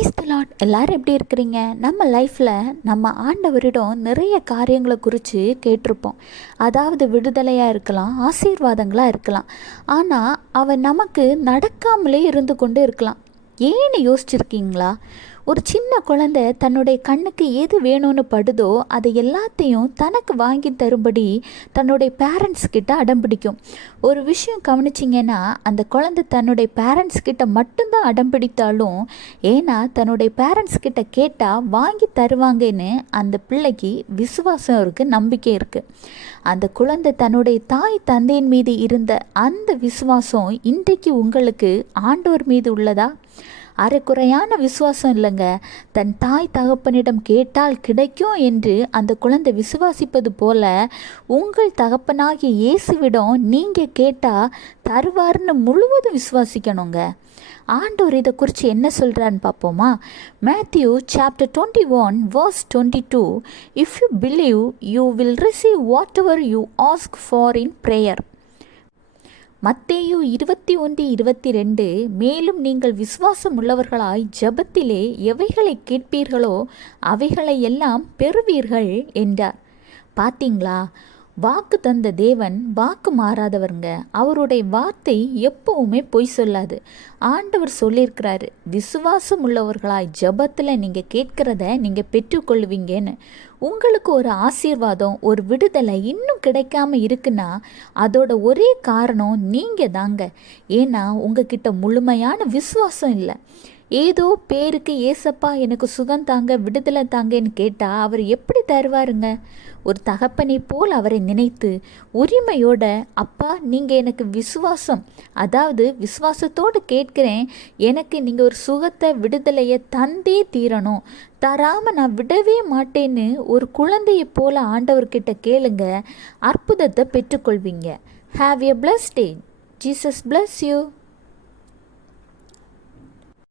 Praise the Lord. எல்லாரும் எப்படி இருக்கிறீங்க? நம்ம லைஃப்பில் நம்ம ஆண்டவரிடம் நிறைய காரியங்களை குறித்து கேட்டிருப்போம். அதாவது விடுதலையாக இருக்கலாம், ஆசீர்வாதங்களாக இருக்கலாம். ஆனால் அவன் நமக்கு நடக்காமலே இருந்து கொண்டு இருக்கலாம். ஏன்னு யோசிச்சிருக்கீங்களா? ஒரு சின்ன குழந்தை தன்னுடைய கண்ணுக்கு எது வேணும்னு படுதோ அதை எல்லாத்தையும் தனக்கு வாங்கி தரும்படி தன்னுடைய பேரண்ட்ஸ் கிட்ட அடம்பிடிக்கும். ஒரு விஷயம் கவனிச்சிங்கன்னா, அந்த குழந்தை தன்னுடைய பேரண்ட்ஸ் கிட்ட மட்டும்தான் அடம்பிடித்தாலும், ஏன்னா தன்னுடைய பேரண்ட்ஸ் கிட்ட கேட்டால் வாங்கி தருவாங்கன்னு அந்த பிள்ளைக்கு விசுவாசம் இருக்குது, நம்பிக்கை இருக்குது. அந்த குழந்தை தன்னுடைய தாய் தந்தையின் மீது இருந்த அந்த விசுவாசம் இன்றைக்கு உங்களுக்கு ஆண்டவர் மீது உள்ளதா? அரைக்குறையான விசுவாசம் இல்லைங்க. தன் தாய் தகப்பனிடம் கேட்டால் கிடைக்கும் என்று அந்த குழந்தை விசுவாசிப்பது போல உங்கள் தகப்பனாகிய இயேசுவிடம் நீங்கள் கேட்டால் தருவார்னு முழுவதும் விசுவாசிக்கணுங்க. ஆண்டவர் இதை குறித்து என்ன சொல்கிறான்னு பார்ப்போமா? Matthew chapter 21 verse 22, if you believe you will receive what you ask for in prayer. மத்தேயு 21:22, மேலும் நீங்கள் விசுவாசம் உள்ளவர்களாய் ஜெபத்திலே எவைகளை கேட்பீர்களோ அவைகளை எல்லாம் பெறுவீர்கள் என்றார். பார்த்தீங்களா? வாக்கு தந்த தேவன் வாக்கு மாறாதவருங்க. அவருடைய வார்த்தை எப்பவுமே பொய் சொல்லாது. ஆண்டவர் சொல்லியிருக்கிறாரு, விசுவாசம் உள்ளவர்களாய் ஜெபத்தில் நீங்கள் கேட்கிறத நீங்கள் பெற்றுக்கொள்வீங்கன்னு. உங்களுக்கு ஒரு ஆசீர்வாதம், ஒரு விடுதலை இன்னும் கிடைக்காம இருக்குன்னா அதோட ஒரே காரணம் நீங்கள் தாங்க. ஏன்னா உங்ககிட்ட முழுமையான விசுவாசம் இல்லை. ஏதோ பேருக்கு ஏசப்பா எனக்கு சுகம் தாங்க, விடுதலை தாங்கன்னு கேட்டால் அவர் எப்படி தருவாருங்க? ஒரு தகப்பனை போல் அவரை நினைத்து உரிமையோட, அப்பா நீங்கள் எனக்கு விசுவாசம், அதாவது விசுவாசத்தோடு கேட்குறேன், எனக்கு நீங்கள் ஒரு சுகத்தை விடுதலையை தந்தே தீரணும், தராமல் நான் விடவே மாட்டேன்னு ஒரு குழந்தையை போல ஆண்டவர்கிட்ட கேளுங்க. அற்புதத்தை பெற்றுக்கொள்வீங்க. Have a blessed day. Jesus bless you.